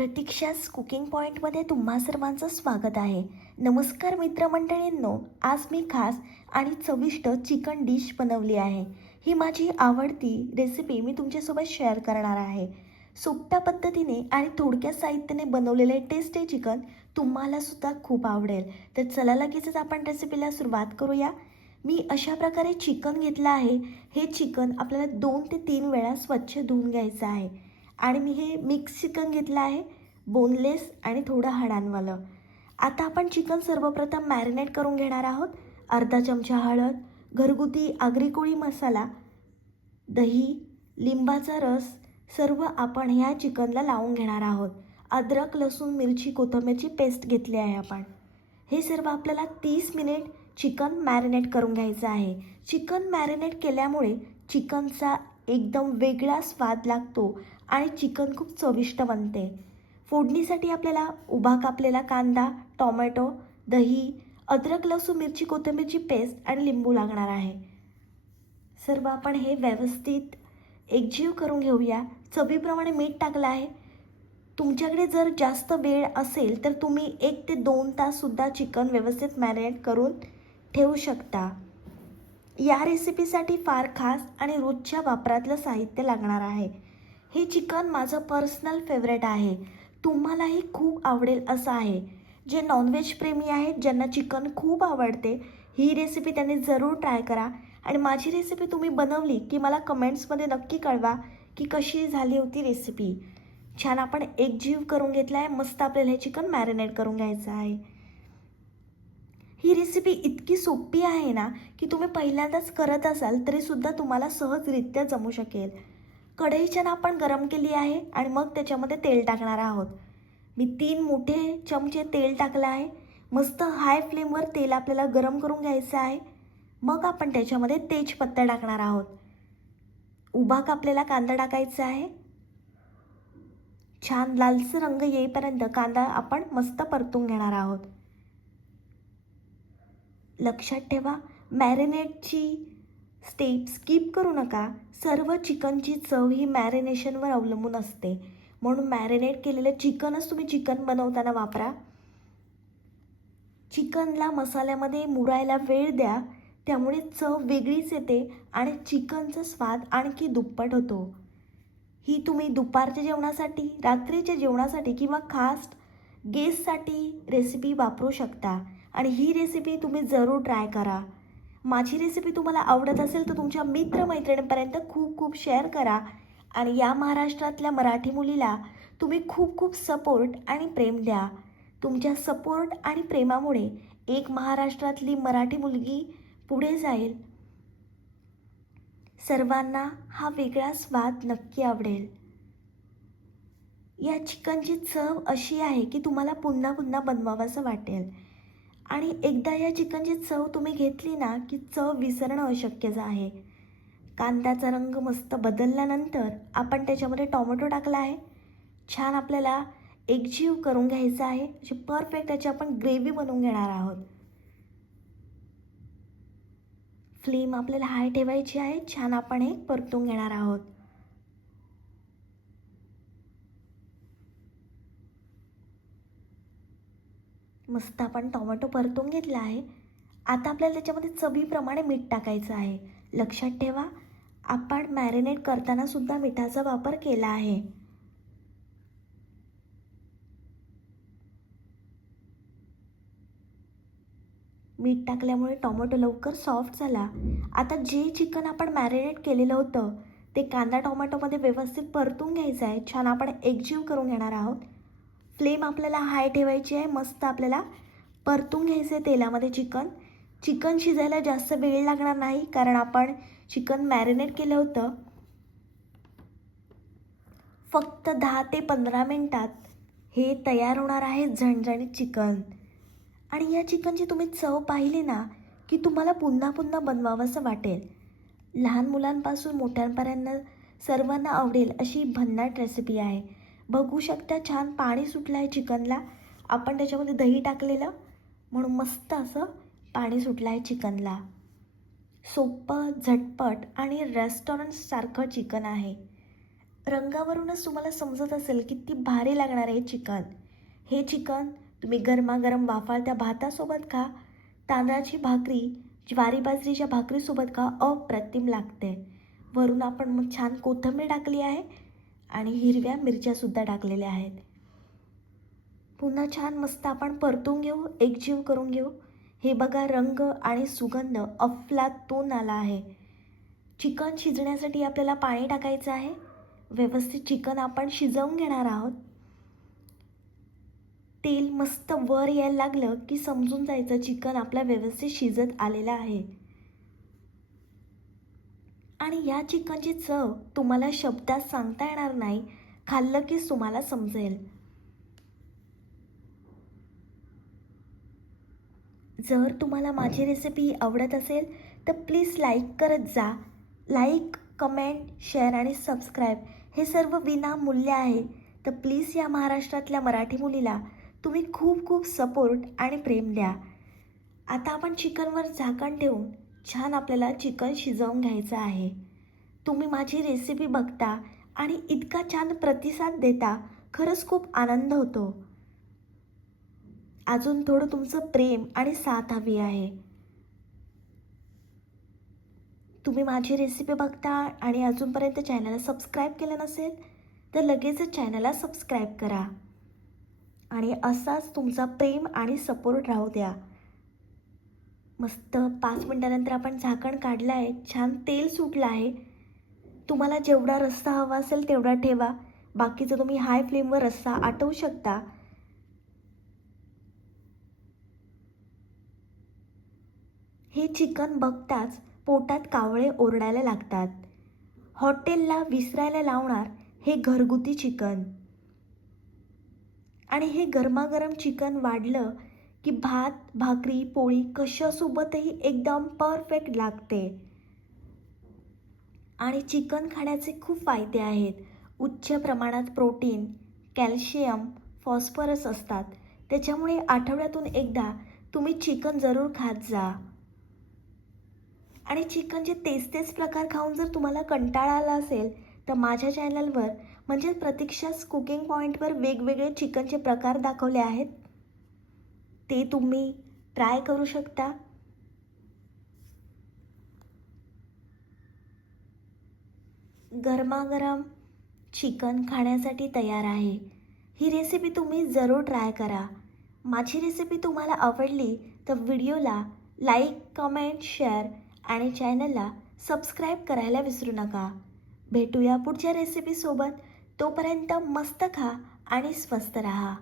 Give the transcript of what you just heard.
प्रतीक्षाच cooking पॉईंटमध्ये तुम्हा सर्वांचं स्वागत आहे. नमस्कार मित्रमंडळींनो आज मी खास आणि चविष्ट चिकन डिश बनवली आहे. ही माझी आवडती रेसिपी मी तुमच्यासोबत शेअर करणार आहे. सोप्या पद्धतीने आणि थोडक्या साहित्याने बनवलेले टेस्टी चिकन तुम्हालासुद्धा खूप आवडेल. तर चला लगेचच आपण रेसिपीला सुरुवात करूया. मी अशा प्रकारे चिकन घेतलं आहे. हे चिकन आपल्याला दोन ते तीन वेळा स्वच्छ धुवून घ्यायचं आहे. आणि मी हे मिक्स चिकन घेतलं आहे बोनलेस आणि थोडं हाडांवालं. आता आपण चिकन सर्वप्रथम मॅरिनेट करून घेणार आहोत. अर्धा चमचा हळद घरगुती आगरी कोळी मसाला दही लिंबाचा रस सर्व आपण ह्या चिकनला लावून घेणार आहोत. अद्रक लसूण मिरची कोथंबीरची पेस्ट घेतली आहे आपण. हे सर्व आपल्याला तीस मिनिट चिकन मॅरिनेट करून घ्यायचं आहे. चिकन मॅरिनेट केल्यामुळे चिकनचा एकदम वेगळा स्वाद लागतो आणि चिकन खूप चविष्ट बनते. फोडणीसाठी आपल्याला उभा कापलेला कांदा टॉमॅटो दही अद्रक लसूण मिरची कोथिंबीरची पेस्ट आणि लिंबू लागणार आहे. सर्व आपण हे व्यवस्थित एकजीव करून घेऊया. चवीप्रमाणे मीठ टाकलं आहे. तुमच्याकडे जर जास्त वेळ असेल तर तुम्ही एक ते दोन ताससुद्धा चिकन व्यवस्थित मॅरिनेट करून ठेवू शकता. या रेसिपीसाठी फार खास आणि रोजच्या वापरातलं साहित्य लागणार आहे. हे चिकन माझं पर्सनल फेवरेट आहे. तुम्हालाही खूप आवडेल असं आहे. जे नॉनव्हेज प्रेमी आहेत ज्यांना चिकन खूप आवडते ही रेसिपी त्यांनी जरूर ट्राय करा. आणि माझी रेसिपी तुम्ही बनवली की मला कमेंट्समध्ये नक्की कळवा की कशी झाली होती रेसिपी छान आपण एकजीव करून घेतला आहे मस्त आपल्याला हे चिकन मॅरिनेट करून घ्यायचं आहे. ही रेसिपी इतकी सोपी आहे ना की तुम्ही पहिल्यांदाच करत असाल तरीसुद्धा तुम्हाला सहजरित्या जमू शकेल. कढई छान आपण गरम केली आहे आणि मग त्याच्यामध्ये तेल टाकणार आहोत. मी तीन मोठे चमचे तेल टाकलं आहे. मस्त हाय फ्लेमवर तेल आपल्याला गरम करून घ्यायचं आहे. मग आपण त्याच्यामध्ये तेजपत्ता टाकणार आहोत. उभा कापलेला कांदा टाकायचा आहे. छान लालसर रंग येईपर्यंत कांदा आपण मस्त परतून घेणार आहोत. लक्षात ठेवा मॅरिनेटची स्टेप स्किप करू नका. सर्व चिकनची चव ही मॅरिनेशनवर अवलंबून असते. म्हणून मॅरिनेट केलेलं चिकनच तुम्ही चिकन बनवताना वापरा. चिकनला मसाल्यामध्ये मुरायला वेळ द्या त्यामुळे चव वेगळीच येते आणि चिकनचा स्वाद आणखी दुप्पट होतो. ही तुम्ही दुपारच्या जेवणासाठी रात्रीच्या जेवणासाठी किंवा खास गेस्टसाठी रेसिपी वापरू शकता. आणि ही रेसिपी तुम्ही जरूर ट्राय करा. माझी रेसिपी तुम्हाला आवडत असेल तर तुमच्या मित्रमैत्रिणींपर्यंत खूप खूप शेअर करा. आणि या महाराष्ट्रातल्या मराठी मुलीला तुम्ही खूप खूप सपोर्ट आणि प्रेम द्या. तुमच्या सपोर्ट आणि प्रेमामुळे एक महाराष्ट्रातली मराठी मुलगी पुढे जाईल. सर्वांना हा वेगळा स्वाद नक्की आवडेल. या चिकनची चव अशी आहे की तुम्हाला पुन्हा पुन्हा बनवावंसं वाटेल. आणि एकदा या चिकनची चव तुम्ही घेतली ना की चव विसरणं अशक्यच आहे. कांद्याचा रंग मस्त बदलल्यानंतर आपण त्याच्यामध्ये टॉमॅटो टाकला आहे. छान आपल्याला एकजीव करून घ्यायचा आहे अशी परफेक्ट त्याची आपण ग्रेव्ही बनवून घेणार आहोत. फ्लेम आपल्याला हाय ठेवायची आहे छान आपण हे परतून घेणार आहोत. मस्त आपण टोमॅटो परतून घेतला आहे. आता आपल्याला त्याच्यामध्ये चवीप्रमाणे मीठ टाकायचं आहे. लक्षात ठेवा आपण मॅरिनेट करताना सुद्धा मिठाचा वापर केला आहे. मीठ टाकल्यामुळे टोमॅटो लवकर सॉफ्ट झाला. आता जे चिकन आपण मॅरिनेट केलेलं होतं ते कांदा टोमॅटोमध्ये व्यवस्थित परतून घ्यायचं आहे. छान आपण एकजीव करून घेणार आहोत. फ्लेम आपल्याला हाय ठेवायची आहे मस्त आपल्याला परतून घ्यायचं आहे तेलामध्ये चिकन. चिकन शिजायला जास्त वेळ लागणार नाही कारण आपण चिकन मॅरिनेट केलं होतं. फक्त दहा ते पंधरा मिनटात हे तयार होणार आहे झणझणीत चिकन. आणि या चिकनची तुम्ही चव पाहिली ना की तुम्हाला पुन्हा पुन्हा बनवावंसं वाटेल. लहान मुलांपासून मोठ्यांपर्यंत सर्वांना आवडेल अशी भन्नाट रेसिपी आहे. बघू शकता छान पाणी सुटलं आहे चिकनला. आपण त्याच्यामध्ये दही टाकलेलं म्हणून मस्त असं पाणी सुटलं आहे चिकनला. सोपं झटपट आणि रेस्टॉरंटसारखं चिकन आहे. रंगावरूनच तुम्हाला समजत असेल किती भारी लागणार आहे चिकन. हे चिकन तुम्ही गरमागरम वाफाळत्या भातासोबत खा. तांदळाची भाकरी ज्वारी बाजरीच्या भाकरीसोबत खा अप्रतिम लागते. वरून आपण मग छान कोथिंबीर टाकली आहे. आणि हिरव्या मिरच्यासुद्धा टाकलेल्या आहेत. पुन्हा छान मस्त आपण परतून घेऊ एकजीव करून घेऊ. हे बघा रंग आणि सुगंध अफलातून आला आहे. चिकन शिजण्यासाठी आपल्याला पाणी टाकायचं आहे. व्यवस्थित चिकन आपण शिजवून घेणार आहोत. तेल मस्त वर यायला लागलं की समजून जायचं चिकन आपलं व्यवस्थित शिजत आलेलं आहे. आणि या चिकनची चव तुम्हाला शब्दात सांगता येणार नाही. खाल्लं की तुम्हाला समजेल. जर तुम्हाला माझी रेसिपी आवडत असेल तर प्लीज लाईक करत जा. लाईक कमेंट शेअर आणि सबस्क्राईब हे सर्व विनामूल्य आहे. तर प्लीज या महाराष्ट्रातल्या मराठी मुलीला तुम्ही खूप खूप सपोर्ट आणि प्रेम द्या. आता आपण चिकनवर झाकण ठेवून छान आपल्याला चिकन शिजवून घ्यायचं आहे. तुम्ही माझी रेसिपी बघता आणि इतका छान प्रतिसाद देता खरंच खूप आनंद होतो. अजून थोडं तुमचं प्रेम आणि साथ हवी आहे. तुम्ही माझी रेसिपी बघता आणि अजूनपर्यंत चॅनलला सबस्क्राईब केलं नसेल तर लगेचच चॅनलला सबस्क्राईब करा. आणि असाच तुमचा प्रेम आणि सपोर्ट राहू द्या. मस्त पाच मिनटानंतर आपण झाकण काढलं आहे छान तेल सुटलं आहे. तुम्हाला जेवढा रस्सा हवा असेल तेवढा ठेवा. बाकीचं तुम्ही हाय फ्लेमवर रस्सा आटवू शकता. हे चिकन बघताच पोटात कावळे ओरडायला लागतात. हॉटेलला विसरायला लावणार हे घरगुती चिकन. आणि हे गरमागरम चिकन वाढलं की भात भाकरी पोळी कशासोबतही एकदम परफेक्ट लागते. आणि चिकन खाण्याचे खूप फायदे आहेत. उच्च प्रमाणात प्रोटीन कॅल्शियम फॉस्फरस असतात. त्याच्यामुळे आठवड्यातून एकदा तुम्ही चिकन जरूर खात जा. आणि चिकनचे तेच तेच प्रकार खाऊन जर तुम्हाला कंटाळा आला असेल तर माझ्या चॅनलवर म्हणजे प्रतीक्षाच कुकिंग पॉईंटवर वेगवेगळे चिकनचे प्रकार दाखवले आहेत. ते तुम्ही ट्राय करू शकता. गरमागरम चिकन खाण्यासाठी तयार आहे. ही रेसिपी तुम्ही जरूर ट्राय करा. माझी रेसिपी तुम्हाला आवडली तर व्हिडिओला लाईक कमेंट शेअर आणि चॅनलला सबस्क्राईब करायला विसरू नका. भेटूया पुढच्या रेसिपीसोबत तोपर्यंत मस्त खा आणि स्वस्त रहा.